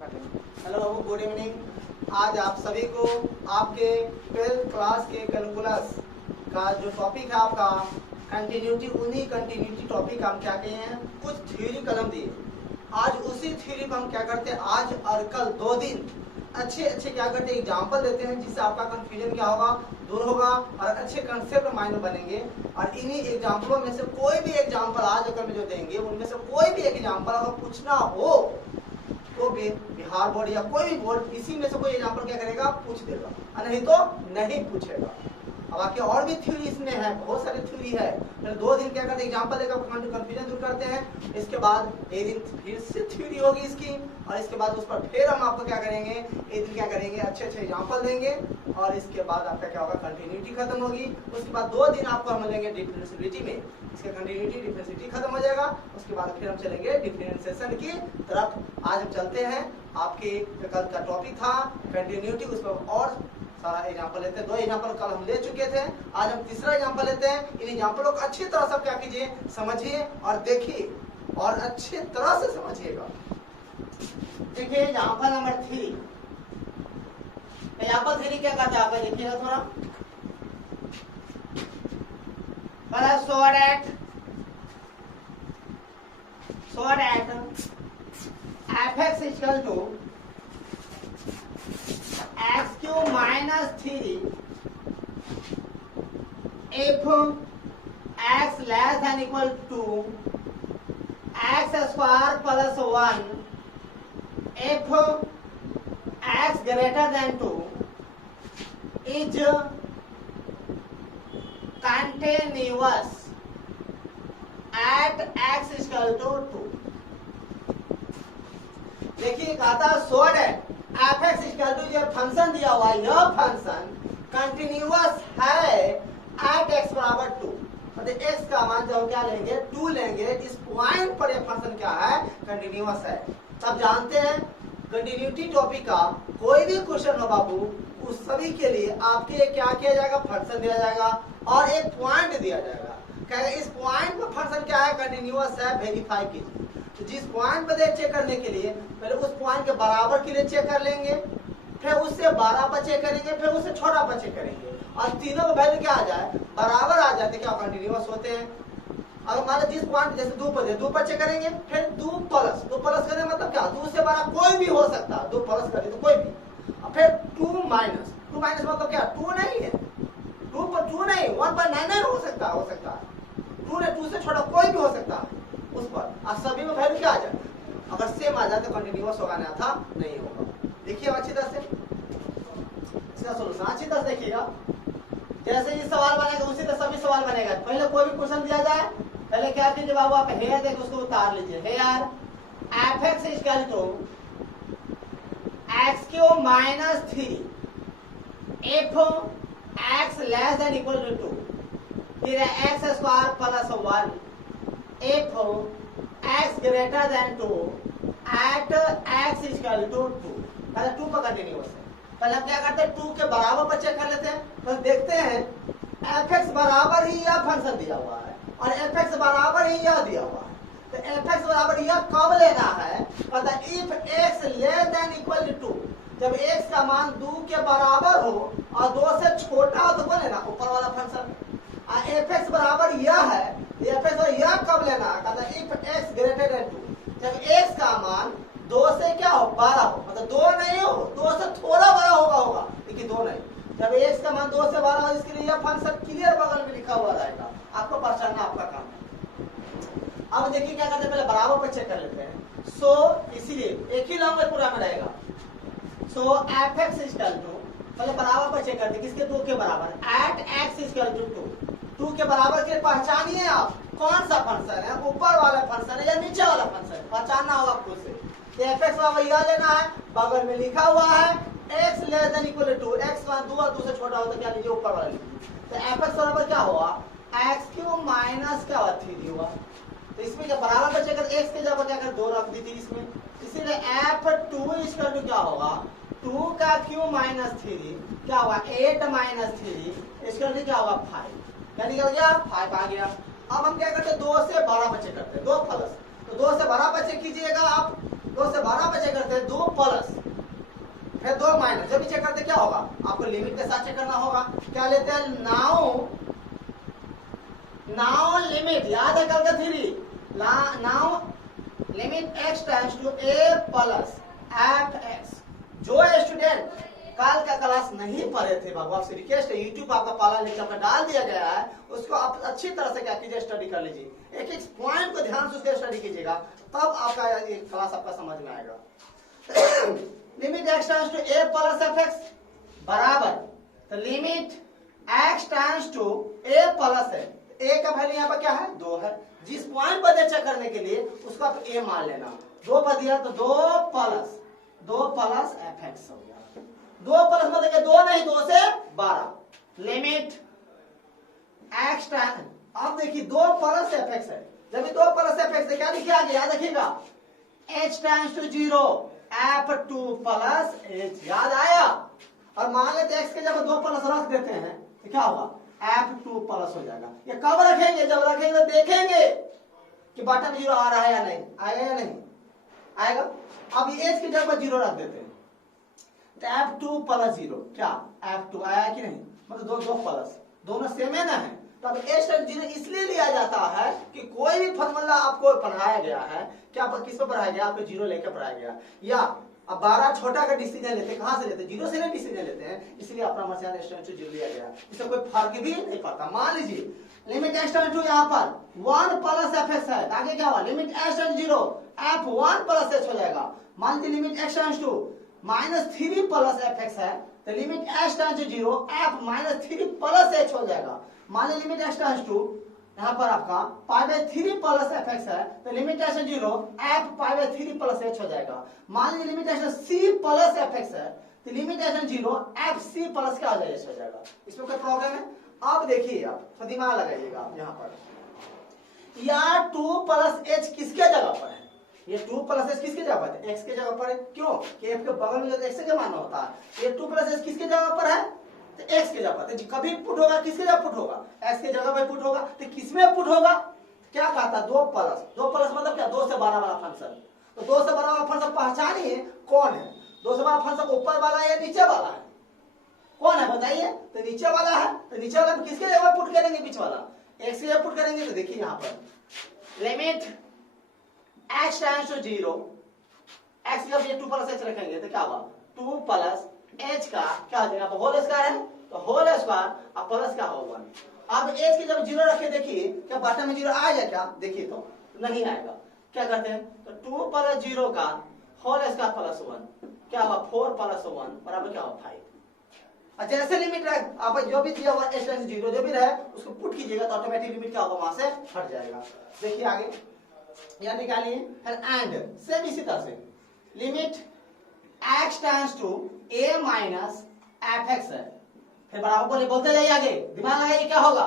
Hello बाबू, good evening. आज आप सभी को आपके 12th क्लास के कैलकुलस का जो टॉपिक है आपका कंटिन्यूटी, उन्हीं कंटिन्यूटी टॉपिक हम क्या कहे हैं, कुछ थ्योरी कलम दिए। आज उसी थ्योरी को हम क्या करते हैं, आज और कल 2 दिन अच्छे क्या करते हैं, एग्जाम्पल देते हैं, जिससे आपका कंफ्यूजन क्या होगा, दूर होगा और अच्छे कंसेप्ट माइंड में बनेंगे। और इन्हीं एग्जाम्पलों में से कोई भी एग्जाम्पल आज अगर में जो देंगे, उनमें से कोई भी एक एग्जाम्पल अगर पूछना हो तो भी बिहार बोर्ड या कोई भी बोर्ड इसी में से कोई एग्जाम्पल क्या करेगा, पूछ देगा, और नहीं तो नहीं पूछेगा। अब बाकी और भी थ्योरी इसमें है, बहुत सारी थ्योरी है। फिर 2 दिन क्या करते हैं, एग्जाम्पल देकर कंफ्यूजन दूर करते हैं। इसके बाद एक दिन फिर से थ्योरी होगी इसकी, और इसके बाद उस पर फिर हम आपको क्या करेंगे, एक दिन क्या करेंगे, अच्छे एग्जाम्पल देंगे, और इसके बाद आपका क्या होगा, कंटिन्यूटी खत्म होगी। उसके बाद 2 दिन आपको हम लेंगे डिफरेंशिएबिलिटी में, इसका कंटिन्यूटी डिफरेंशिएबिलिटी खत्म हो जाएगा। उसके बाद फिर हम चलेंगे डिफरेंशिएशन की तरफ। आज हम चलते हैं, आपके कल का टॉपिक था कंटिन्यूटी, उस पर और सारा एग्जाम्पल लेते हैं। 2 एग्जाम्पल कल हम ले चुके थे, आज हम तीसरा एग्जाम्पल लेते हैं। इन एग्जाम्पलों को अच्छी तरह से क्या कीजिए, समझिए और देखिए, और अच्छी तरह से समझिएगा। देखिए एग्जाम्पल नंबर 3। एग्जाम्पल 3 क्या कहता है, आप देखिएगा थोड़ा। so that fx is equal to x cube minus 3 if x less than equal to x square plus 1 if x greater than 2 is continuous at x is equal to 2। देखिए कहता so that fx is equal to, ये function दिया हुआ है, यह function continuous है eight x बराबर 2। मतलब x का मान जब क्या लेंगे, 2 लेंगे, इस पॉइंट पर यह फंक्शन क्या है, कंटिन्यूअस है। तब जानते हैं कंटिन्यूटी टॉपिक का कोई भी क्वेश्चन हो बाबू, उस सभी के लिए आपके क्या किया जाएगा, फंक्शन दिया जाएगा और एक पॉइंट दिया जाएगा। कहेगा इस पॉइंट पर फंक्शन क्या है, कंटिन्यूअस है, वेरीफाई कीजिए। तो जिस पॉइंट पर चेक करने के लिए पहले उस पॉइंट के बराबर के लिए चेक कर लेंगे, फिर उससे 12 पर चेक करेंगे, फिर उससे छोटा पर चेक करेंगे, और तीनों का वैल्यू क्या आ जाए, बराबर आ जाते, क्या कंटिन्यूअस होते हैं। अगर मान लो जिस पॉइंट जैसे 2 पर चेक करेंगे, फिर 2 प्लस करने मतलब क्या, 2 से 12 कोई भी हो सकता है, 2 प्लस करें तो कोई भी, फिर 2 माइनस मतलब क्या, 2 नहीं है, 2 पर 2 नहीं, 1.99 हो सकता है, 2 से छोटा कोई भी हो सकता है उस पर, और सभी में वैल्यू क्या आ जाए, अगर सेम आ जाए तो कंटिन्यूअस होगा, नहीं था नहीं होगा। देखिए अच्छी तरह से इसका सॉल्यूशन अच्छी तरह से देखिएगा। जैसे ये सवाल बनेगा उसी तरह सभी सवाल बनेगा। पहले कोई भी क्वेश्चन दिया जाए, पहले क्या कीजिए बाबू, आप हेयर देख उसको उतार लीजिए। Here fx is equal to x cube minus 3 if x less than equal to 2, फिर x square plus 1 if x greater than 2 at x is equal to 2। पहले 2 पर कंटिन्यूअस है, पहले हम क्या करते हैं, 2 के बराबर पर चेक कर लेते हैं। तो देखते हैं fx बराबर ही यह फंक्शन दिया हुआ है और fx बराबर ही यह दिया हुआ है। तो fx बराबर यह कब लेना है, पता if x less than equal to 2, जब x का मान 2 के बराबर हो और 2 से छोटा हो तो कौन लेना, ऊपर वाला फंक्शन। fx बराबर यह है, fx और यह कब लेना है, कहता if x ग्रेटर देन 2, जब x का मान 2 से क्या हो, 12 हो, मतलब 2 नहीं हो, 2 से थोड़ा बड़ा होगा, लेकिन 2 नहीं। जब x का मान 2 से 12 हो, इसके लिए यह फंक्शन क्लियर बगल में लिखा हुआ रहेगा, आपको पहचानना आपका काम है। अब देखिए क्या करते हैं, पहले बराबर पर चेक कर लेते हैं। सो इसीलिए एक ही लैंग्वेज पूरा में रहेगा। सो fx is equal to, पहले बराबर पर चेक करते हैं, किसके, 2 के बराबर, at x is equal to 2 के बराबर के पहचानिए आप कौन सा फंक्शन है, ऊपर वाला फंक्शन है या नीचे वाला फंक्शन, पहचानना होगा आपको से। तो fx बराबर यह लेना है, बगल में लिखा हुआ है x less than equal to 2, x मान 2 और 2 से छोटा हो तो क्या लीजिए, ऊपर वाला लीजिए। तो fx बराबर क्या हुआ, x क्यूब माइनस क्या हुआ, 3 हुआ। तो इसमें क्या बराबर पर चेक कर, x के जगह क्या कर 2 रख दी थी इसमें, इसीलिए f2 इज इक्वल टू क्या होगा, 2 का क्यूब माइनस 3 क्या होगा, 8 माइनस 3 इसका क्या होगा, 5। क्या निकल गया, 5 आ गया। अब हम क्या करते हैं, 2 से 12 बच्चे करते हैं, 2 प्लस, तो 2 से 12 बच्चे कीजिएगा आप, 2 से 12 पे चेक करते हैं, 2 प्लस फिर 2 माइनस, जब भी चेक करते क्या होगा, आपको लिमिट के साथ चेक करना होगा। क्या लेते हैं, नाउ लिमिट, याद है कल का theory, now limit x tends to a plus f(x). जो स्टूडेंट कल का क्लास नहीं पढ़े थे, बाबू आपसे रिक्वेस्ट है, यूट्यूब आपका पहला लेक्चर में डाल दिया गया है, उसको आप अच्छी तरह से क्या कीजिए, स्टडी कर लीजिए, एक एक पॉइंट को ध्यान से उसके स्टडी कीजिएगा, तब आपका ये क्लास आपका समझ में आएगा। Limit x tends to a plus f(x) बराबर, तो limit x tends to a plus है, a का वैल्यू यहाँ पर क्या है, 2 है, जिस पॉइंट पर चेक करने के लिए उसको आप a मान लेना, 2 पर दिया तो 2 प्लस f(x) हो गया। 2 प्लस मतलब 2 नहीं, 2 से 12, लिमिट x टेंड्स, अब देखिए 2 प्लस f(x) है, जब 2 प्लस f(x) क्या लिखा आगे, याद रखिएगा, h tends to 0 f2 plus h, याद आया। और मान लेते x के जब 2 प्लस रख देते हैं तो क्या होगा, f2 प्लस हो जाएगा। ये कब रखेंगे, जब रखेंगे देखेंगे कि बॉटम 0 आ रहा है या नहीं, आएगा या नहीं आएगा। अब ये h की जगह पर 0 रख देते हैं तो f2 प्लस 0, क्या f2 आया कि नहीं, मतलब 2 प्लस, दोनों सेम है ना है। तो अब h टेंड्स 0 इसलिए लिया जाता है कि कोई भी फॉर्मूला आपको पढ़ाया गया है, क्या किस पर पढ़ाया गया, आपको 0 लेकर पढ़ाया गया, या अब 12 छोटा का डिसीजन लेते हैं, कहां से लेते हैं, 0 से नहीं डिसीजन लेते हैं, इसलिए अपना मर्सियान h टेंड्स टू 0 लिया गया, इससे कोई फर्क भी नहीं पड़ता। मान लीजिए लिमिट x टेंड्स टू यहाँ पर 1 प्लस f(x) है, आगे क्या हुआ, limit x tends 0 f1 plus h हो जाएगा। मान लीजिए limit x tends to -3 plus f(x) है, तो limit x tends to 0 f -3 plus h हो जाएगा। मान लीजिए लिमिट x टेंड्स टू यहाँ पर आपका π/3 प्लस f(x) है, तो limit x 0 f π/3 plus h हो जाएगा। मान लीजिए limit x c plus f(x) है, तो limit x 0 f c plus क्या हो जाएगा, h हो जाएगा। इसमें कोई प्रॉब्लम है, अब देखिए आप तो दिमाग लगाइएगा यहाँ पर, या 2 प्लस h किसके जगह पर है, ये 2 प्लस h किसके जगह पर है, x के जगह पर है, क्यों कि f के बगल में जो x के मानना होता है, ये 2 प्लस h किसके जगह पर है, तो x के जगह पर, तो कभी पुट होगा किसके जगह पुट होगा, x के जगह पर पुट होगा, तो किसमें पुट होगा, क्या कहता है 2 प्लस मतलब क्या, 2 से 12 वाला फंक्शन। तो 2 से 12 वाला फंक्शन पहचानिए कौन है, 2 से 12 फंक्शन ऊपर वाला है या नीचे वाला है, कौन है बताइए, तो नीचे वाला है, तो नीचे वाला किसके जगह पुट करेंगे, बीच वाला x के जगह पुट करेंगे। तो देखिए यहाँ पर limit x tends to 0, x जब ये 2 प्लस h रखेंगे तो क्या होगा, 2 प्लस h का क्या हो जाएगा, होल स्क्वायर है, तो होल स्क्वायर अब प्लस क्या होगा। अब h की जब 0 रखे, देखिए क्या बॉटम में 0 आएगा क्या, देखिए तो नहीं आएगा, क्या करते हैं, तो 2 प्लस 0 का होल स्क्वायर प्लस 1 क्या होगा, 4 प्लस 1 बराबर क्या होगा 5। और जैसे लिमिट रहे आप जो भी दिया हुआ h टेंड्स 0 जो भी रहे उसको पुट कीजिएगा तो ऑटोमेटिक लिमिट क्या होगा, वहां से हट जाएगा। देखिए आगे या निकालिए, एंड सेम इसी तरह से limit x tends to a minus f(x) है, फिर बराबर बोलते जाइए आगे, दिमाग लगाइए क्या होगा,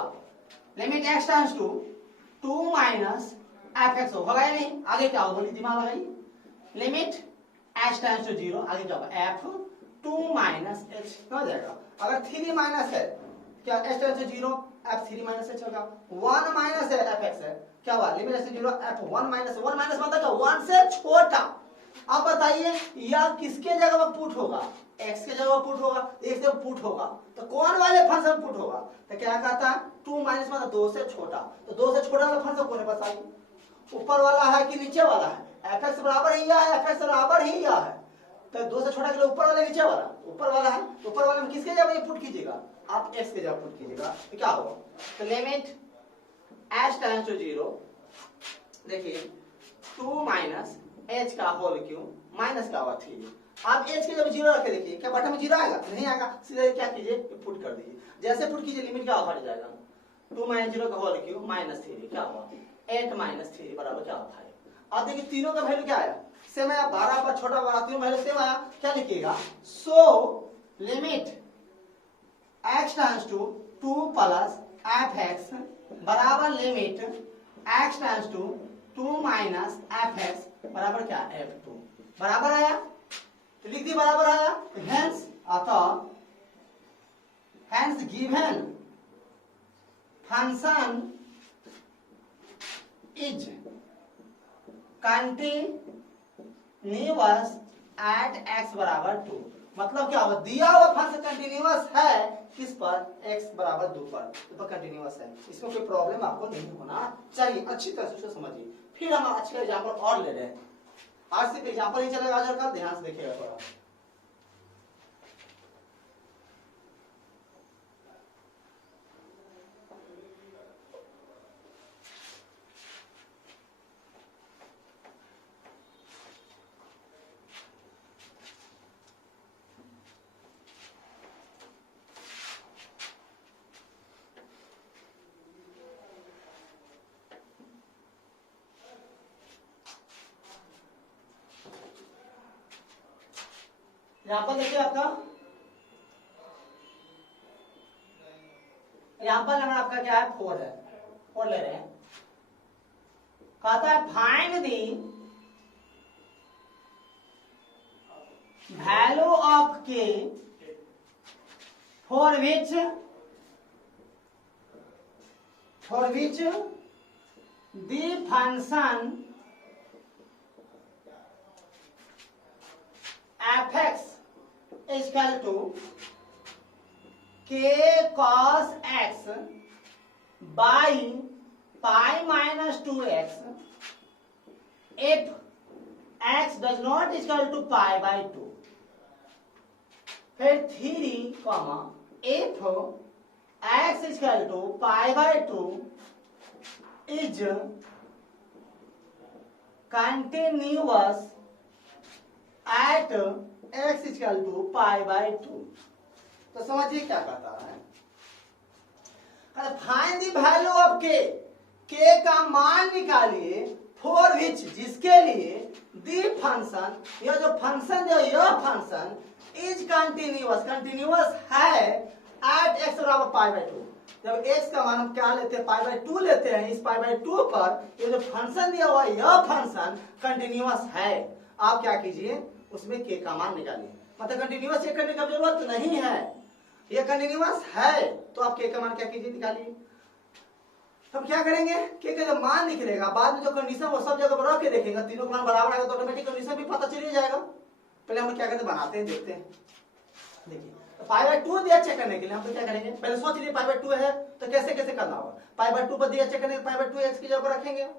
limit x tends to 2 minus f(x) होगा या नहीं, आगे क्या होगा बोलिए, दिमाग लगाइए, लिमिट x टेंड्स टू 0 आगे क्या होगा, f2 माइनस h हो जाएगा। अगर 3 माइनस है क्या, h tends to 0 f3 minus h होगा, 1 माइनस है f(x) है, क्या हुआ, limit x 0 f1 minus, 1 minus मतलब क्या, 1 से छोटा। अब बताइए यह किसके जगह पर पुट होगा, x के जगह पुट होगा, x जब पुट होगा तो कौन वाले फंक्शन पुट होगा, तो क्या कहता है 2 माइनस मतलब 2 से छोटा, तो 2 से छोटा वाला फंक्शन कौन है बताइए, ऊपर वाला है कि नीचे वाला है, f(x) बराबर ही यह है, f(x) बराबर ही यह है, तो 2 से छोटा के लिए ऊपर वाला नीचे वाला, ऊपर वाला है, तो ऊपर वाले में किसके जगह पुट कीजिएगा, आप x के जगह पुट कीजिएगा, तो क्या होगा, तो लिमिट h टेंड्स टू 0 देखिए 2 माइनस h का होल क्यूब माइनस क्या होगा 3। आप h के जब 0 रखे देखिए क्या बॉटम में 0 आएगा, नहीं आएगा, सीधे क्या कीजिए पुट कर दीजिए, जैसे पुट कीजिए लिमिट क्या हट जाएगा, 2 माइनस 0 का होल क्यूब माइनस 3 क्या होगा, 8 माइनस 3 बराबर क्या होता है। अब देखिए तीनों का वैल्यू क्या आया, सेम आया, 12 पर छोटा बड़ा तीनों वैल्यू सेम आया, क्या लिखिएगा, so limit x tends to 2 plus f(x) बराबर limit x tends to 2 minus f(x) बराबर क्या, f2 बराबर आया, तो लिख दी बराबर आया, हेंस अतः hence given function is continuous continuous at x बराबर 2। मतलब क्या होगा, दिया हुआ फंक्शन कंटिन्यूअस है किस पर, x बराबर 2 पर कंटिन्यूअस है। इसमें कोई प्रॉब्लम आपको नहीं होना चाहिए, अच्छी तरह से उसको समझिए। फिर हम आज का एग्जाम्पल और ले रहे हैं, आज सिर्फ एग्जाम्पल ही चलेगा, आज और कल ध्यान से देखिएगा थोड़ा। यहां पर देखिए आपका एग्जाम्पल नंबर आपका क्या है, 4 है, 4 ले रहे हैं। कहता है फाइंड दी वैल्यू ऑफ के for which the function fx is equal to k cos x by pi minus 2x if x does not is equal to pi by 2। फिर 3 comma if x is equal to pi by 2 is continuous at x is equal to pi by 2। तो समझिए क्या कहता है, find the value of के का मान निकालिए फॉर विच जिसके लिए दी फंक्शन, यह जो फंक्शन जो यह फंक्शन इज कंटिन्यूअस है एट x बराबर पाई बाई 2। जब x का मान हम क्या लेते हैं, पाई बाई 2 लेते हैं, इस पाई बाई 2 पर ये जो फंक्शन दिया हुआ यह फंक्शन कंटिन्यूअस है। आप क्या कीजिए, उसमें k का मान निकालिए। मतलब कंटिन्यूअस चेक करने की जरूरत नहीं है, ये कंटिन्यूअस है तो आप k का मान क्या कीजिए, निकालिए। हम क्या करेंगे, k का जब मान निकलेगा बाद में जो कंडीशन वो सब जगह पर रख के देखेंगे, तीनों का मान बराबर आएगा तो ऑटोमेटिक कंडीशन भी पता चल जाएगा। पहले हम क्या करते हैं, बनाते हैं, देखते हैं। देखिए पाई बाई 2 दिया चेक करने के लिए हम तो क्या करेंगे, पहले सोच लीजिए पाई बाई 2 है तो कैसे कैसे करना होगा। पाई बाई 2 पर दिया चेक करने पाई बाई 2 x की जगह पर रखेंगे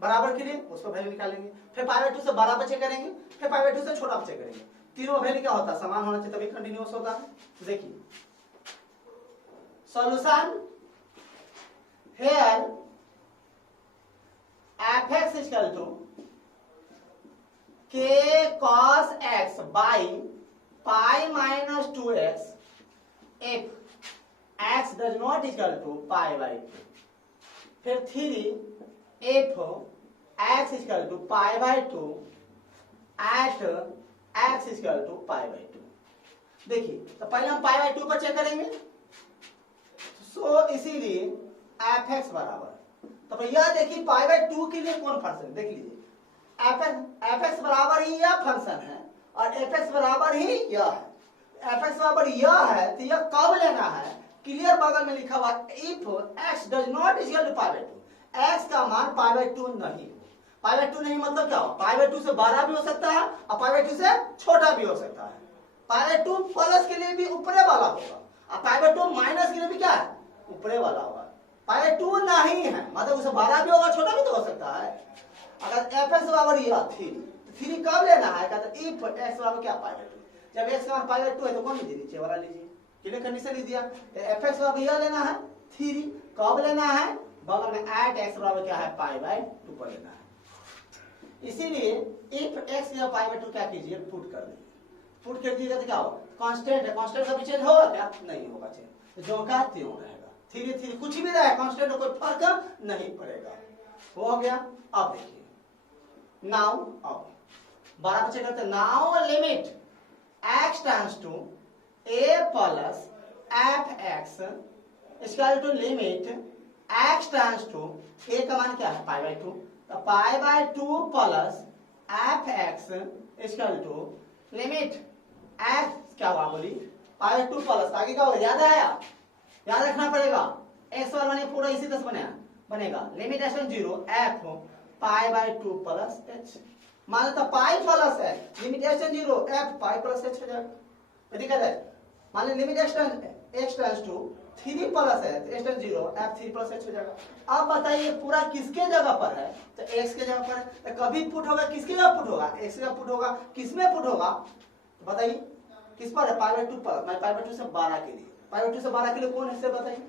बराबर के लिए, उसको वैल्यू निकालेंगे। फिर पाई बाई 2 से बड़ा बच्चे करेंगे, फिर पाई बाई 2 से छोटा बच्चे करेंगे। तीनों वैल्यू क्या होता है, समान होना चाहिए तभी कंटिन्यूअस होता है। देखिए solution here fx is equal to k cos x by pi minus 2x if x does not equal to pi by 2। फिर 3 if x is equal to pi by 2 at x is equal to pi by 2। देखिए तो पहले हम pi by 2 पर check करेंगे, सो इसीलिए fx बराबर, तो यह देखिए पाई बाई 2 के लिए कौन फंक्शन, देख लीजिए fx बराबर ही यह फंक्शन है और fx बराबर ही यह है। fx बराबर यह है तो यह कब लेना है, क्लियर बगल में लिखा हुआ if x does not is equal to pi by 2, x का मान पाई बाई 2 नहीं। पाई बाई 2 नहीं मतलब क्या हो, पाई बाई 2 से बड़ा भी हो सकता है और पाई बाई 2 से छोटा भी हो सकता है। पाई बाई 2 प्लस के लिए भी ऊपरे वाला होगा और पाई बाई 2 माइनस के लिए भी क्या है, ऊपरे वाला होगा। पाई बाई 2 नहीं है मतलब उसे बड़ा भी होगा छोटा भी तो हो सकता है। अगर fx बराबर यह 3 कब लेना है, कहते इफ x बराबर क्या पाई बाई 2, जब x का मान पाई बाई 2 है तो कौन लीजिए, नीचे वाला लीजिए, क्लियर कंडीशन लिख दिया। fx बराबर यह लेना है 3, कब लेना है, बगल में एट x बराबर क्या है, पाई बाई 2 पर लेना है। इसीलिए इफ x या पाई बाई 2 क्या कीजिए, पुट कर दीजिए। पुट कर दीजिएगा तो क्या होगा, कांस्टेंट है, कांस्टेंट कभी चेंज होगा क्या, नहीं होगा चेंज, जो का त्यों रहेगा। धीरे कुछ भी रहे कांस्टेंट में कोई फर्क नहीं पड़ेगा। हो गया। अब देखिए नाउ, अब 12 बच्चे करते, now limit x tends to a plus fx equal to limit x tends to a का मान क्या है, पाई बाई 2, तो pi by 2 plus fx equal to limit x क्या हुआ बोली, पाई बाई 2 प्लस आगे क्या होगा, याद आया, याद रखना पड़ेगा। x वाला बने पूरा इसी तरह बनेगा limit x 0 f pi by 2 plus h। मान लेता पाई प्लस है limit x tends zero f pi plus h हो जाएगा, दिक्कत है। मान ली limit x tends to 3 plus है x tends zero f 3 plus h हो जाएगा। अब बताइए पूरा किसके जगह पर है, तो एक्स के जगह पर है, तो कभी पुट होगा किसके जगह पुट होगा, एक्स के जगह पुट होगा, किसमें पुट होगा, तो बताइए किस पर है, पाई बाय 2 पर। मैं पाई बाय 2 से 12 के लिए, पाई बाय 2 से 12 के लिए कौन हिस्से बताइए,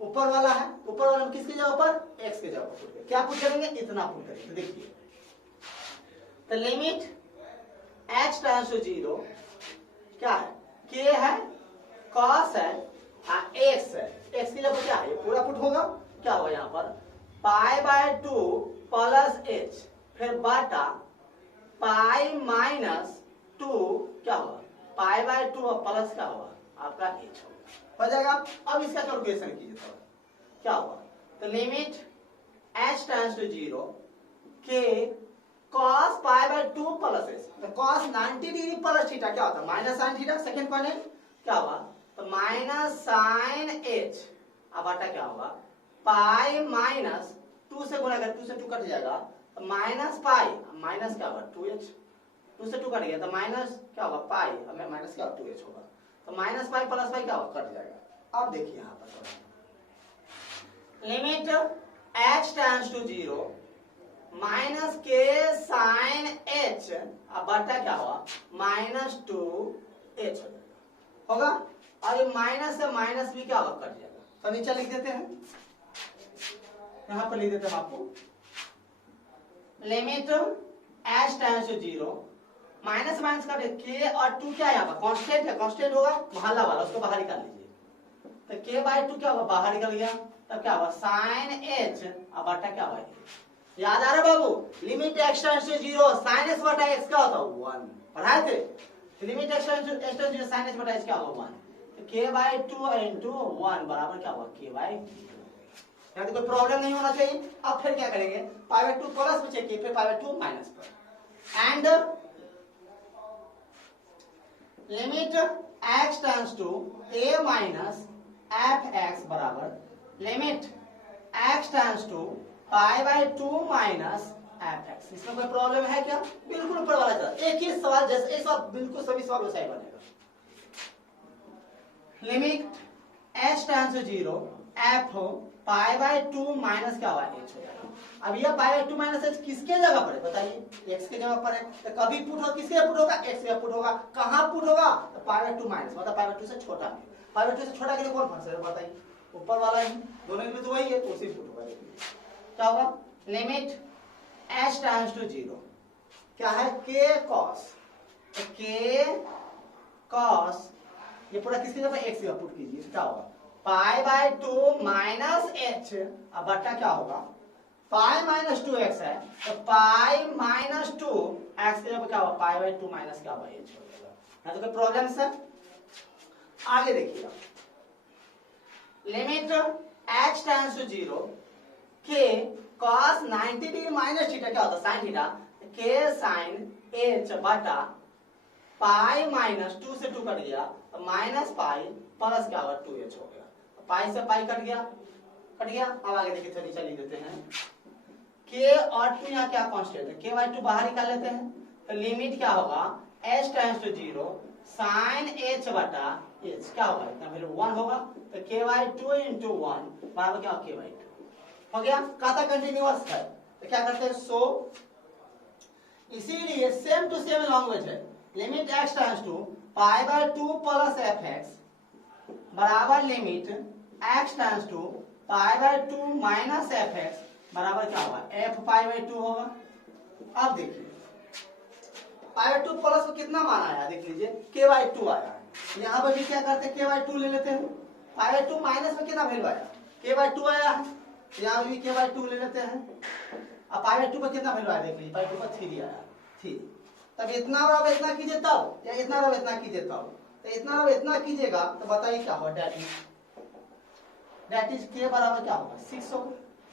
ऊपर वाला है, ऊपर वाला में किसकी जगह पर, एक्स के जगह पर पुट करेंगे। क्या पुट करेंगे, इतना पुट करेंगे। देखिए तो limit x tends to zero क्या है, के है, कॉस है, एक्स है, एक्स की जगह क्या है, ये पूरा पुट होगा, क्या होगा यहाँ पर पाई बाय 2 प्लस एच, फिर बाटा पाई माइनस 2 क्या होगा, पाई बाय 2 प्लस क्या होगा आपका एच होगा, हो जाएगा। अब इसका कैलकुलेशन कीजिए तो क्या होगा, तो limit h tends to zero k cos pi by 2 plus h, तो cos 90 डिग्री प्लस थीटा क्या होता है, minus sine theta, second coordinate क्या होगा, तो माइनस साइन एच, अब बटा क्या होगा पाई माइनस 2 से गुणा कर, 2 से 2 कट जाएगा, तो माइनस पाई, माइनस क्या होगा 2h, 2 से 2 कट गया तो माइनस क्या होगा पाई, हमें माइनस क्या 2h होगा, तो माइनस पाई प्लस पाई क्या होगा कट जाएगा। अब देखिए यहाँ पर limit h tends to zero minus k sine h, अब बटा क्या हुआ माइनस 2h होगा, और ये माइनस से माइनस भी क्या होगा कट जाएगा, तो नीचे लिख देते हैं, यहां पर लिख देते हैं आपको limit h tends to zero minus minus का के और 2 क्या है, यहाँ पर कांस्टेंट है, कांस्टेंट होगा महला वाला, उसको बाहर निकाल लीजिए, तो के बाय 2 क्या होगा बाहर निकल गया, तब क्या होगा साइन h, अब बटा क्या होगा, याद आ रहा बाबू limit x tends to zero sine h बटा एक्स क्या होता है 1, पढ़ाए थे, limit x tends to zero sine h बटा एक्स क्या होगा 1, तो के बाय 2 इंटू 1 बराबर क्या होगा के बाय 2, यहाँ तो कोई प्रॉब्लम नहीं होना चाहिए। अब फिर क्या करेंगे, पाई बाय 2 प्लस में चेक किए, फिर पाई बाय 2 माइनस पर, and limit x tends to a minus f x बराबर limit x tends to pi by 2 minus f x. इसमें कोई प्रॉब्लम है क्या, बिल्कुल ऊपर वाला चला, एक ही सवाल जैसे एक सवाल बिल्कुल सभी सवाल वैसा ही बनेगा। Limit h tends to zero f हो पाई बाय 2 माइनस क्या हुआ h हो जाएगा। अब यह पाई बाय 2 माइनस h किसके जगह पर है बताइए, x के जगह पर है, तो कभी पुट होगा किसके पुट होगा, x के पुट होगा, कहां पुट होगा, तो पाई बाय 2 माइनस मतलब पाई बाय 2 से छोटा, पाई बाय 2 से छोटा के लिए कौन फंस है बताइए, ऊपर वाला ही, दोनों के लिए तो वही है, तो उसी पुट होगा, क्या होगा limit h tends to zero क्या है k cos, k cos ये पूरा किसकी जगह x की पुट कीजिए, क्या होगा पाई बाय 2 माइनस h, अब बटा क्या होगा पाई माइनस 2x है, तो पाई माइनस 2 x की जगह क्या होगा पाई बाय 2 माइनस क्या होगा h हो जाएगा। यहाँ तो कोई प्रॉब्लम है, आगे देखिएगा limit h tends to zero k cos 90 degree minus theta क्या होता है sine theta, k sine h बटा पाई माइनस 2 से 2 कट गया, तो माइनस पाई प्लस क्या होगा 2h हो गया, पाई से पाई कट गया, कट गया। अब आगे देखिए थोड़ी चली देते हैं, k और 2 यहाँ क्या कांस्टेंट है, k बाय 2 बाहर निकाल लेते हैं, तो लिमिट क्या होगा h tends to zero sine h बटा h क्या होगा इतना फिर 1 होगा, तो k बाय 2 इंटू 1 बराबर क्या होगा k बाय 2 हो गया, कहता कंटिन्यूअस है, तो क्या करते हैं सो इसीलिए सेम टू सेम लैंग्वेज है, limit x tends to pi by 2 plus f x बराबर limit x tends to pi by 2 minus f x बराबर क्या होगा f पाई बाय 2 होगा। अब देखिए पाई बाय 2 प्लस को कितना मान आया देख लीजिए k बाय 2 आया है, यहाँ पर भी क्या करते हैं k बाय 2 ले लेते हैं, पाई बाय 2 माइनस में कितना वैल्यू आया k बाय 2 आया है, यहाँ भी k बाय 2 ले लेते हैं, अब पाई बाय 2 पर कितना वैल्यू आया देख लीजिए, पाई 2 पर 3 आया 3, तब इतना और अब इतना कीजिए तब, या इतना और इतना कीजिए तब, तो इतना और इतना कीजिएगा तो बताइए क्या होगा, दैट इज k बराबर क्या होगा 6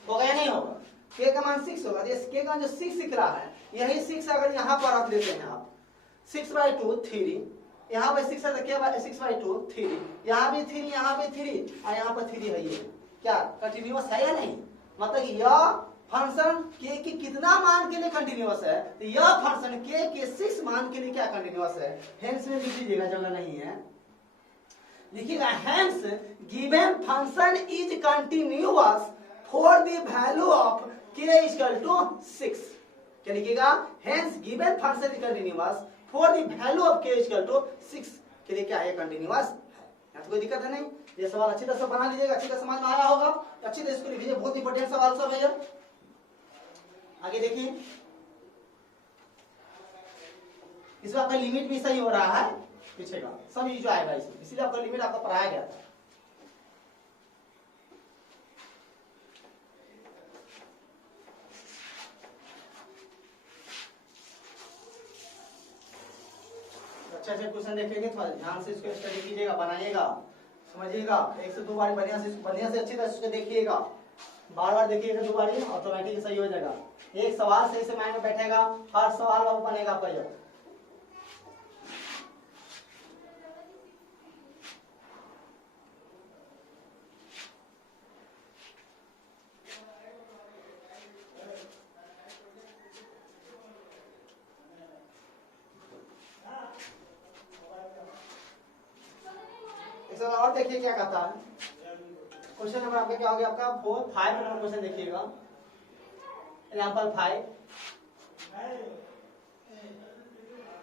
होगा या नहीं होगा, k का मान 6 होगा, ये k का जो 6 दिख रहा है यही 6 अगर यहाँ पर रख देते हैं आप 6 बाय 2 3, यहाँ पे 6 है तो k बाय 6 बाय 2 3, यहाँ भी 3 यहाँ पे 3 और यहाँ पर 3 है, ये क्या कंटिन्यूअस है या नहीं, मतलब कि यह फंक्शन के की कितना मान के लिए कंटिन्यूअस है, तो यह फंक्शन के 6 मान के लिए क्या कंटिन्यूअस है। हेंस में लिख लीजिएगा, जगह नहीं है, लिखिएगा hence given function is continuous for the value of k equal to 6। क्या लिखिएगा, hence given function is continuous for the value of k equal to 6 के लिए क्या है, कंटिन्यूअस है। तो कोई दिक्कत है नहीं, ये सवाल अच्छी तरह से बना लीजिएगा, अच्छी तरह समझ में आया होगा, अच्छी तरह इसको लिखिए, बहुत इंपॉर्टेंट सवाल सब है ये। आगे देखिए, इसमें आपका लिमिट भी सही हो रहा है, पीछे का सब ये जो आएगा इसमें, इसीलिए आपका लिमिट आपका पढ़ाया गया था। अच्छा अच्छा क्वेश्चन देखेंगे, थोड़ा ध्यान से इसको स्टडी कीजिएगा, बनाइएगा, समझिएगा, एक से दो बार बढ़िया से अच्छी तरह से देखिएगा, बार बार देखिएगा, दो बार ऑटोमेटिक सही हो जाएगा। एक सवाल सही से माइंड में बैठेगा, हर सवाल अब बनेगा आपका। जब और देखिए क्या कहता है क्वेश्चन नंबर आपका, क्या हो गया आपका 4 5 नंबर क्वेश्चन देखिएगा, एग्जांपल 5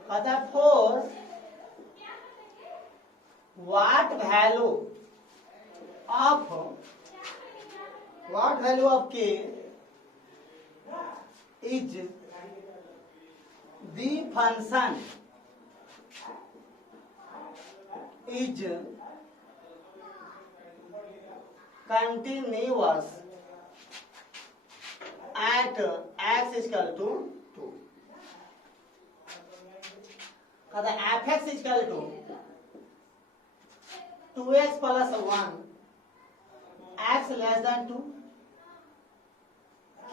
कहता है for what value of k is the function is continuous at x equal to 2। कहता है fx equal to 2x plus 1 x less than 2 k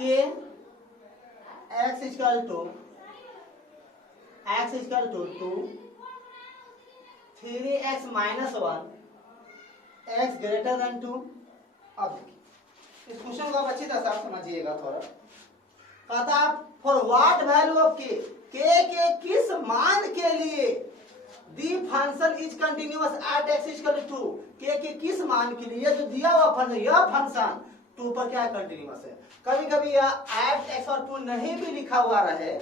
x equal to 2 3x minus 1 x greater than 2। अब देखिए इस question को आप अच्छी तरह से समझिएगा थोड़ा। कहता है फॉर व्हाट वैल्यू ऑफ के किस मान के लिए the function is continuous at x equal to, के किस मान के लिए जो दिया हुआ फंक्शन, यह फंक्शन 2 पर क्या कंटिन्यूअस है। कभी कभी यह एट एक्स और 2 नहीं भी लिखा हुआ रहे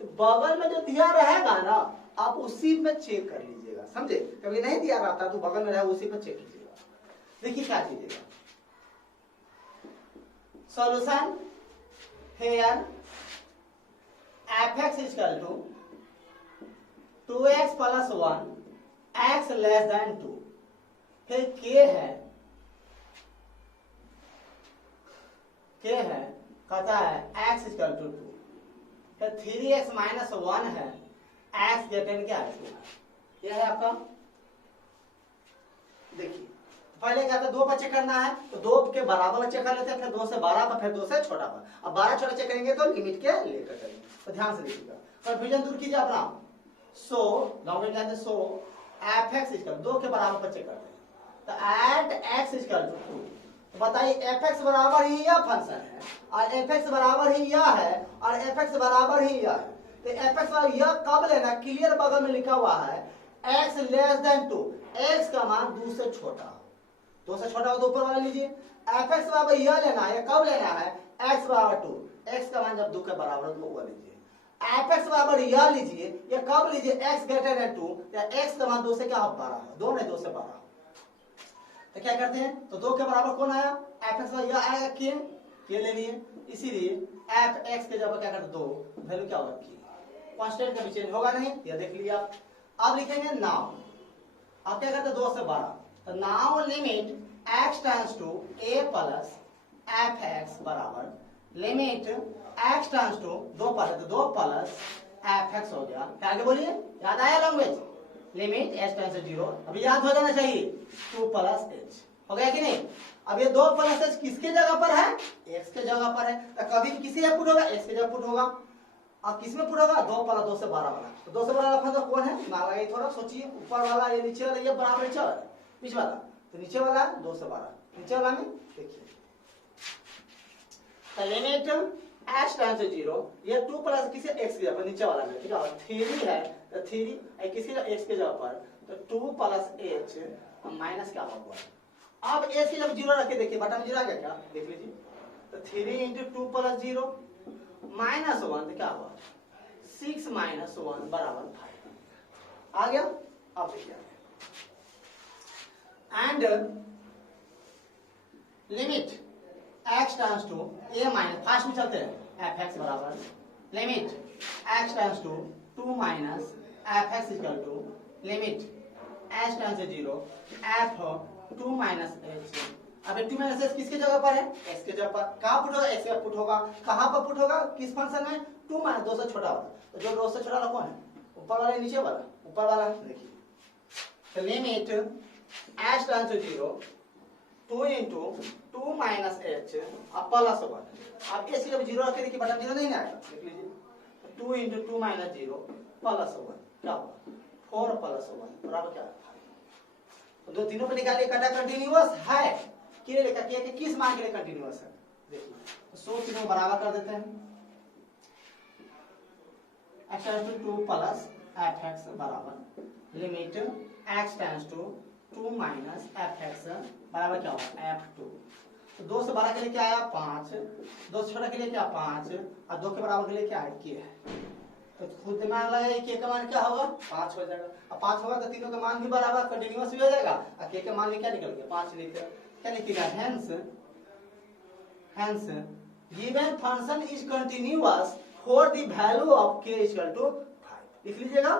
तो बगल में जो दिया रहेगा ना, आप उसी में चेक कर लीजिएगा, समझे। कभी नहीं दिया रहता तो बगल में रहे उसी पर चेक कीजिएगा। देखिए क्या कीजिएगा, solution here fx equal to 2x plus 1 x less than 2, फिर k है कहता है x इक्वल टू 2, फिर 3x माइनस 1 है x ग्रेटर क्या है 2। यह है आपका। देखिए पहले क्या था, 2 पर चेक करना है तो 2 के बराबर में चेक कर लेते हैं, फिर 2 से 12 पर, फिर 2 से छोटा पर। अब 12 छोटा चेक करेंगे तो लिमिट के लेकर करेंगे, तो ध्यान से देखिएगा, कंफ्यूजन दूर कीजिए अपना। सो लॉन्ग जाते सो fx इक्वल 2 के बराबर पर चेक करते हैं, तो एट x इक्वल टू 2, तो बताइए fx बराबर ही यह फंक्शन है और fx बराबर ही यह है और fx बराबर ही यह है, तो fx बराबर यह कब लेना, क्लियर बगल में लिखा हुआ है x लेस देन 2, x का मान 2 से छोटा, 2 से छोटा हो तो ऊपर वाला लीजिए। fx बराबर यह लेना है, कब लेना है, x बराबर 2, x का मान जब 2 के बराबर हो तो वो लीजिए। fx बराबर यह लीजिए, ये कब लीजिए, x ग्रेटर देन 2, या x का मान 2 से क्या हो 12, 2 नहीं 2 से 12, तो क्या करते हैं, तो 2 के बराबर कौन आया, fx यह आएगा k ले लिए, इसीलिए fx के जगह क्या करते 2, वैल्यू क्या होगा k, कांस्टेंट का भी चेंज होगा नहीं, ये देख लिया आप। अब लिखेंगे नाउ, आप क्या करते 2 से 12, तो now limit x tends to a plus fx बराबर लिमिट x टेंड्स टू 2 पर, तो 2 प्लस fx हो गया। क्या आगे बोलिए, याद आया language, limit h tends to 0, अभी याद हो जाना चाहिए 2 प्लस h, हो गया कि नहीं। अब ये 2 प्लस h किसके जगह पर है, x के जगह पर है, तो कभी भी किसी पुट होगा, x के जगह पुट होगा। अब किस में पुट होगा, 2 प्लस 2 से 12 वाला, तो 2 से 12 वाला फंक्शन कौन है, मान लगाइए, थोड़ा सोचिए, ऊपर वाला ये नीचे वाला, ये बराबर नीचे वाला, बीच वाला, तो नीचे वाला 2 से 12, नीचे वाला में देखिए लिमिट x टेंड्स टू 0, ये 2 प्लस किसी x की जगह पर नीचे वाला में ठीक है, 3 है तो 3 किसी का x की जगह पर तो 2 प्लस h माइनस क्या होगा। अब h की जब 0 रख के देखिए बटन 0 आ गया क्या, देख लीजिए तो 3 इंटू 2 प्लस 0 माइनस 1 तो क्या हुआ 6 माइनस 1 बराबर 5 आ गया। अब देखिए and limit x tends to a minus, fast में चलते हैं, f(x) बराबर limit x tends to 2 minus f(x) equal to limit h tends to 0 f 2 minus h। अब 2 माइनस h किसके जगह पर है, x के जगह पर। कहाँ पुट होगा, x का पुट होगा। कहाँ पर पुट होगा, किस फंक्शन में, 2 माइनस 2 से छोटा वाला। तो जो 2 से छोटा वाला कौन है, ऊपर वाला नीचे वाला, ऊपर वाला देखिए। तो limit h tends to 0 2 into 2 minus h अब प्लस 1। अब h जब 0 रखे देखिए बटन 0 नहीं आएगा, देख लीजिए 2 इंटू 2 माइनस 0 प्लस 1 क्या होगा 4 प्लस 1 बराबर क्या है। दो तीनों पे निकालिए कटा कंटिन्यूअस है, किसने लिखा कि किस मान के लिए कंटिन्यूअस है, देखिए सो तीनों बराबर कर देते हैं। x tends to 2 plus f(x) बराबर limit x tends to 2 minus f(x) बराबर क्या होगा f2। तो 2 से बड़ा के लिए क्या आया 5, 2 से छोटा के लिए क्या 5 और 2 के बराबर के लिए क्या है k है। तो खुद दिमाग लगाइए k का मान क्या होगा 5 हो जाएगा। अब 5 होगा तो तीनों का मान भी बराबर कंटिन्यूअस भी हो जाएगा और k का मान भी क्या निकल गया 5 लिखते क्या लिखिएगा hence given function is continuous for the value of k equal to 5 लिख लीजिएगा।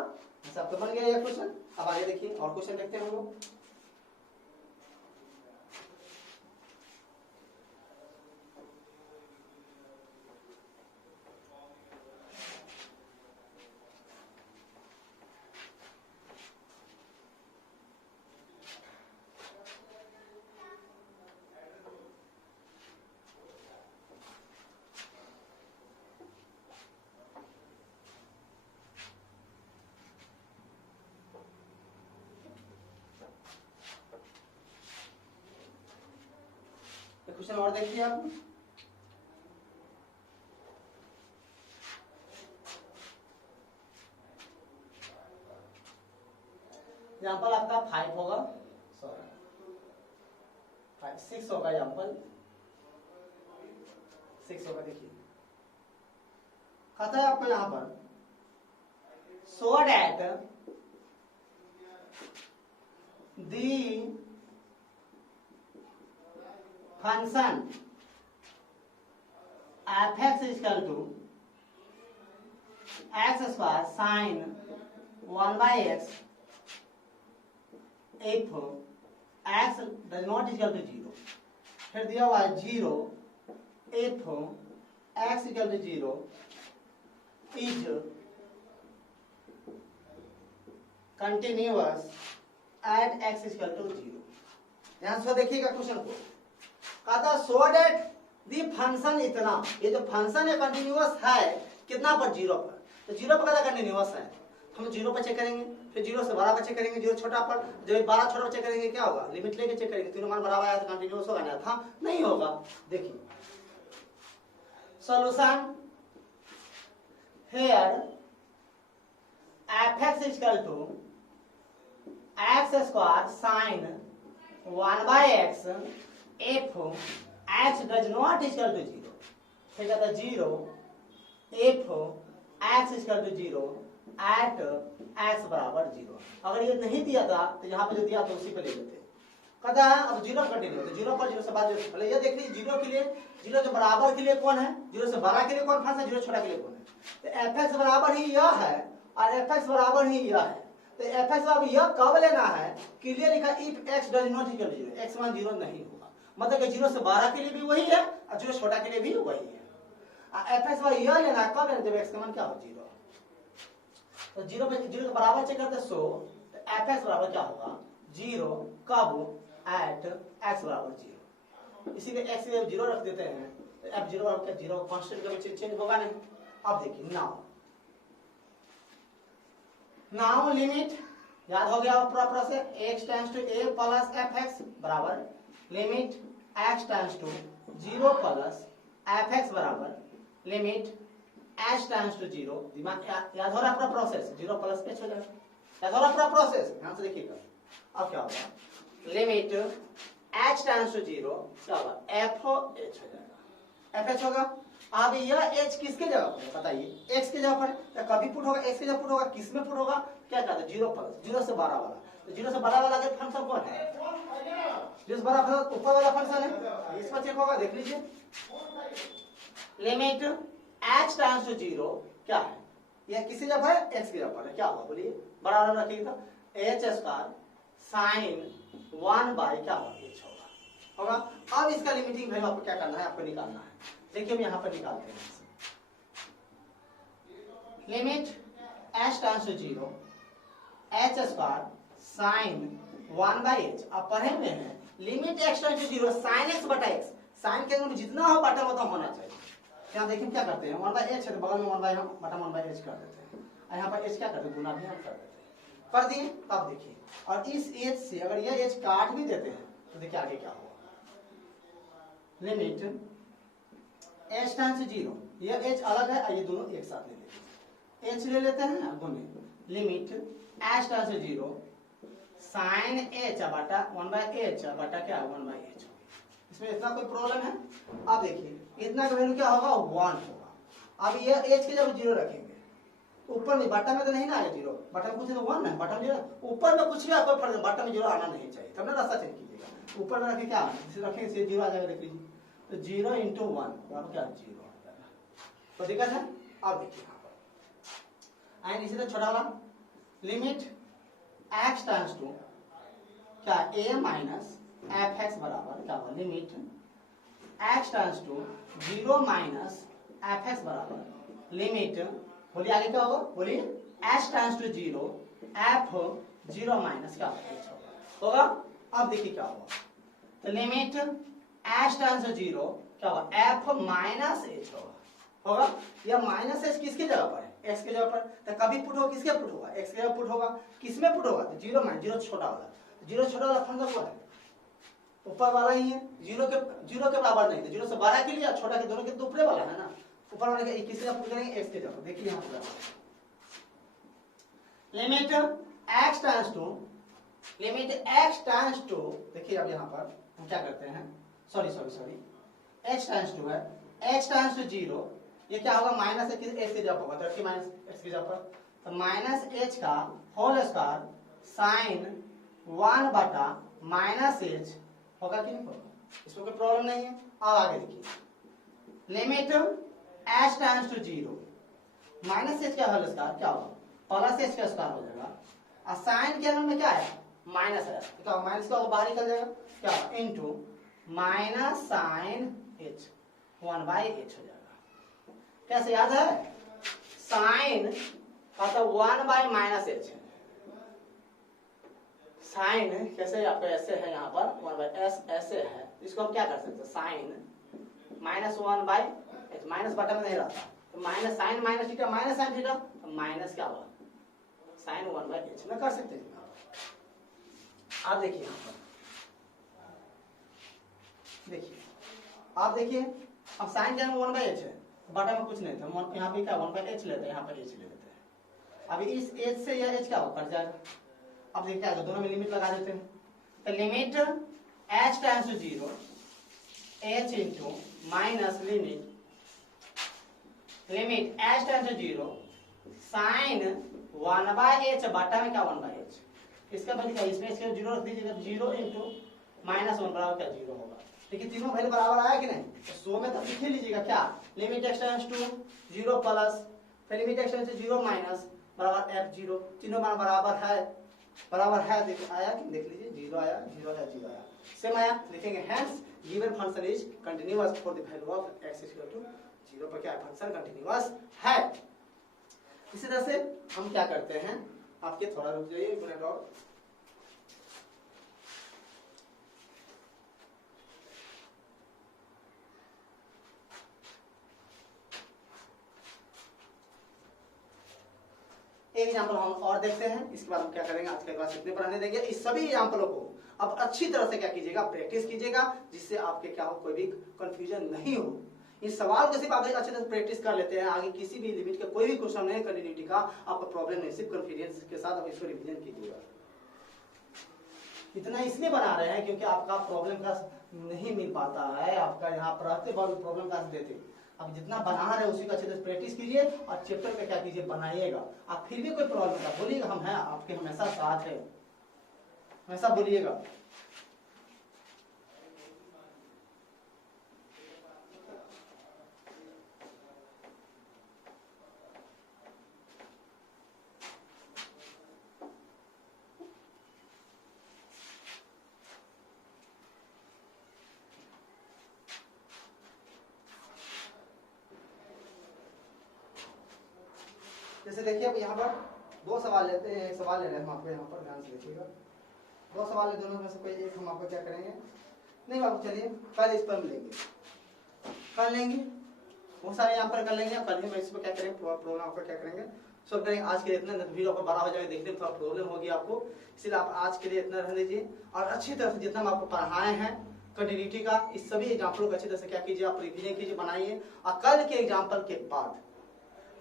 सब तो बन गया ये क्वेश्चन। अब आगे देखिए और क्वेश्चन देखते हैं हम लोग। क्वेश्चन और देखिए आप, एग्जाम्पल आपका 5 होगा, सॉरी 6 होगा, एग्जाम्पल 6 होगा। देखिए कहता है आपको यहां पर so that the function f(x) equal to x square sine 1/x if x does not equal to 0। फिर दिया हुआ है 0 if x equal to 0 is continuous at x equal to 0। ध्यान से देखिएगा क्वेश्चन को, कहता सो डेट दी फंक्शन इतना, ये जो फंक्शन है कंटिन्यूअस है कितना पर 0 पर, तो 0 पर कहता कंटिन्यूअस है। हम 0 पर चेक करेंगे, फिर 0 से बड़ा पर चेक करेंगे, 0 छोटा पर, जब 12 छोटा पर चेक करेंगे क्या होगा, लिमिट लेके चेक करेंगे, तीनों मान बराबर आया तो कंटिन्यूअस होगा ना, था नहीं होगा। देखिए solution here f(x) equal to x square sine 1/x if x does not equal to 0। फिर कहता है 0 if x equal to 0 at x बराबर 0। अगर ये नहीं दिया था तो यहाँ पे जो दिया था उसी पे ले लेते। कहता है अब 0 कंटिन्यू, तो 0 पर 0 से बाद पहले ये देख लीजिए 0 के लिए, 0 के बराबर के लिए कौन है, 0 से बड़ा के लिए कौन फंक्शन, 0 छोटा के लिए कौन है। तो f(x) बराबर ही यह है और f(x) बराबर ही यह है। तो f(x) अब यह कब लेना है, क्लियर लिखा if x does not equal to 0, x मान 0 नहीं होगा, मतलब कि 0 से 12 के लिए भी वही है और 0 छोटा के लिए भी वही है। f(x) पर यह लेना है कब लेना, जब x का मान क्या हो 0। तो 0 पे 0 के बराबर चेक करते सो f(x) बराबर क्या होगा 0 कब एट x बराबर 0। इसीलिए x से 0 रख देते हैं तो f(0) बराबर क्या 0 कांस्टेंट कभी चेंज होगा नहीं। अब देखिए नाउ लिमिट याद हो गया पूरा process, x tends to a plus f(x) बराबर limit x tends to 0 plus f x बराबर limit h tends to zero, दिमाग याद हो रहा है पूरा प्रोसेस, जीरो प्लस एच हो जाएगा, याद हो रहा है पूरा प्रोसेस, ध्यान से देखिएगा। अब क्या होगा, limit h tends to zero क्या होगा, एफ एच हो जाएगा, एफ एच होगा। अब यह एच किसके जगह पर बताइए, एक्स के जगह पर, तो कभी पुट होगा एक्स के जगह पुट होगा, किस में पुट होगा, क्या कहते हैं, जीरो प्लस, जीरो से 12 वाला, तो जीरो से 12 वाला के फंक्शन कौन है, जीरो से 12 फंक्शन ऊपर वाला फंक्शन है, इस पर चेक होगा, देख लीजिए। Limit h tends to zero क्या है, यह किसी जगह पर है, एक्स की जगह पर है, क्या होगा बोलिए, बराबर रखिए तो एच स्क्वायर साइन 1 बाई क्या होगा, एच होगा। अब इसका लिमिटिंग वैल्यू आपको क्या करना है, आपको निकालना है, देखिए हम यहाँ पर निकालते हैं। Limit h tends to zero h square sine 1 by h, आप पढ़े हुए हैं limit x tends to zero sine x बटा एक्स, साइन के अंदर जितना हो बटा उतना होना चाहिए। यहाँ देखिए क्या करते हैं, 1 बाई एच है तो बगल में 1 बाई हम बटा 1 बाई एच कर देते हैं, और यहाँ पर एच क्या करते हैं, गुना भी हम कर देते हैं, कर दिए। अब देखिए, और इस एच से अगर यह एच काट भी देते हैं तो देखिए आगे क्या होगा, लिमिट एच टाइम्स जीरो, यह एच अलग है, ये दोनों एक साथ ले लेते हैं, एच ले लेते हैं गुने, limit h times zero sine h बटा 1 बाई एच बटा क्या 1 बाई एच, इसमें इतना कोई प्रॉब्लम है। अब देखिए इतना का वैल्यू क्या होगा, 1 होगा। अब ये एच के जब जीरो रखेंगे, ऊपर में बटन में तो नहीं ना आएगा जीरो, बटन कुछ तो 1 है, बटन जीरो, ऊपर में कुछ भी आपको फर्क, बटन में जीरो आना नहीं चाहिए, तब ना रास्ता चेंज कीजिएगा। ऊपर में रखे क्या, जिसे रखेंगे जीरो आ जाएगा, देख लीजिए, तो 0 इंटू 1 क्या 0 आ जाएगा, तो दिक्कत है। अब देखिए यहाँ पर एंड इसी तरह छोटा वाला, लिमिट एक्स टाइम्स टू क्या ए माइनस एफ एक्स बराबर क्या होगा, limit x tends to zero minus f x बराबर लिमिट, बोलिए आगे क्या होगा, बोलिए h tends to zero f zero minus क्या होगा। अब देखिए क्या होगा, तो limit h tends to zero क्या होगा, एफ माइनस एच होगा। यह माइनस एच किसकी जगह पर है, एक्स के जगह पर, तो कभी पुट होगा, किसके पुट होगा, एक्स के जगह पुट होगा, किसमें पुट होगा, तो जीरो माइनस जीरो छोटा वाला, जीरो छोटा वाला फंक्शन कौन है, ऊपर वाला ही है, जीरो के बराबर नहीं, तो जीरो से 12 के लिए छोटा के दोनों के तो ऊपर वाला है ना, ऊपर वाले के किसी का पुट करेंगे एक्स के जगह, देखिए यहाँ पर limit x tends to, limit x tends to, देखिए अब यहाँ पर हम क्या करते हैं, सॉरी एच टाइम्स टू है, एच टाइम्स टू जीरो, ये क्या होगा, माइनस एक्स की जगह होगा, तो माइनस एक्स की जगह पर, तो माइनस एच का होल स्क्वायर साइन 1 बटा माइनस एच होगा कि नहीं होगा, इसमें कोई प्रॉब्लम नहीं है। अब आगे देखिए, limit h tends to zero minus h का होल स्क्वायर क्या होगा, प्लस एच का स्क्वायर हो जाएगा, और साइन के अंदर में क्या है, माइनस है, तो क्या माइनस का बाहर निकल जाएगा, क्या होगा, into minus sine h 1 by h हो जाएगा। कैसे याद है, साइन का तो 1 बाई माइनस एच है, साइन कैसे आपका ऐसे है, यहाँ पर 1 बाई एस ऐसे है, इसको हम क्या कर सकते हैं, sine minus 1 by h, minus बटन में नहीं रहता, तो minus sine minus theta minus sine theta, तो माइनस क्या होगा, साइन 1 बाई एच में कर सकते हैं। आप देखिए यहाँ पर, देखिए आप देखिए, अब साइन क्या है 1 बाई एच है, बटन में कुछ नहीं था, यहाँ पे क्या 1 बाई एच लेते हैं, यहाँ पर एच ले लेते हैं, अभी इस एच से यह एच क्या होगा, कट जाएगा। अब देखिए क्या, दोनों में लिमिट लगा देते हैं, तो limit h tends to zero h into minus limit h tends to zero sine 1 by h बटा में क्या 1 बाई एच, इसका वैल्यू क्या, इसमें इसके जीरो रख दीजिएगा, जीरो इंटू माइनस 1 बराबर क्या 0 होगा। देखिए तीनों वैल्यू बराबर आया कि नहीं, तो 100 में तो लिख ही लीजिएगा क्या, limit x tends to zero plus फिर limit x tends to zero minus बराबर एफ जीरो, तीनों बराबर है, देखिए आया कि देख लीजिए, 0 आया, 0 है, 0 आया, सेम आया, लिखेंगे hence given function is continuous for the value of x equal to 0 पर क्या फंक्शन कंटीन्यूअस है। इसी तरह से हम क्या करते हैं, आपके थोड़ा रुक जाइए 1 मिनट और, एक एग्जाम्पल हम और देखते हैं, इसके बाद हम क्या करेंगे, आज के क्लास इतने पढ़ाने देंगे। इस सभी एग्जाम्पलों को अब अच्छी तरह से क्या कीजिएगा, प्रैक्टिस कीजिएगा, जिससे आपके क्या हो, कोई भी कंफ्यूजन नहीं हो। इस सवाल को सिर्फ आप अच्छे से प्रैक्टिस कर लेते हैं, आगे किसी भी लिमिट का कोई भी क्वेश्चन नहीं कंटिन्यूटी का आपका प्रॉब्लम नहीं, सिर्फ कॉन्फिडेंस के साथ आप इसको रिवीजन कीजिएगा। इतना इसलिए बना रहे हैं क्योंकि आपका प्रॉब्लम का नहीं मिल पाता है, आपका यहाँ पर रहते प्रॉब्लम का देते। अब जितना बना रहे उसी को अच्छे से प्रैक्टिस कीजिए और चैप्टर पे क्या कीजिए बनाइएगा। आप फिर भी कोई प्रॉब्लम का बोलिएगा, हम हैं आपके हमेशा साथ है, हमेशा बोलिएगा। जैसे देखिए अब यहाँ पर दो सवाल लेते हैं, एक सवाल ले रहे हैं हम आपको, यहाँ पर ध्यान से देखिएगा। दो सवाल है, दोनों में से कोई एक हम आपको क्या करेंगे, नहीं बाबू चलिए कल इस पर लेंगे, कल लेंगे, बहुत सारे यहाँ पर कर लेंगे। कल ही इस पर क्या करेंगे, प्रॉब्लम आपको क्या करेंगे सॉल्व करेंगे। आज के लिए इतना वीडियो आपको बड़ा हो जाएगा, देखने में थोड़ा प्रॉब्लम होगी आपको, इसलिए आप आज के लिए इतना रहने दीजिए। और अच्छी तरह से जितना हम आपको पढ़ाए हैं कंटिन्यूटी का, इस सभी एग्जाम्पलों को अच्छी तरह से क्या कीजिए, आप रिवीजन कीजिए, बनाइए। और कल के एग्जाम्पल के बाद,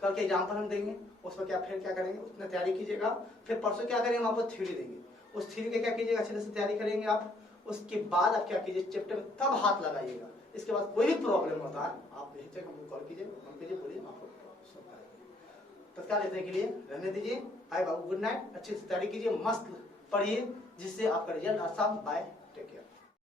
कल के एग्जाम्पल हम देंगे, उस पर क्या फिर क्या करेंगे उतना तैयारी कीजिएगा। फिर परसों क्या करेंगे, हम आपको थ्योरी देंगे, उस थ्योरी के क्या कीजिएगा अच्छे से तैयारी करेंगे आप। उसके बाद आप क्या कीजिए, चैप्टर में तब हाथ लगाइएगा। इसके बाद कोई भी प्रॉब्लम होता है आप बेहिचक हमको कॉल कीजिए, फोन कीजिए, बोलिए, आपको सब करेंगे। तत्काल इतने के लिए रहने दीजिए। बाय बाबू, गुड नाइट, अच्छे से तैयारी कीजिए, मस्त पढ़िए, जिससे आपका रिजल्ट अच्छा। बाय।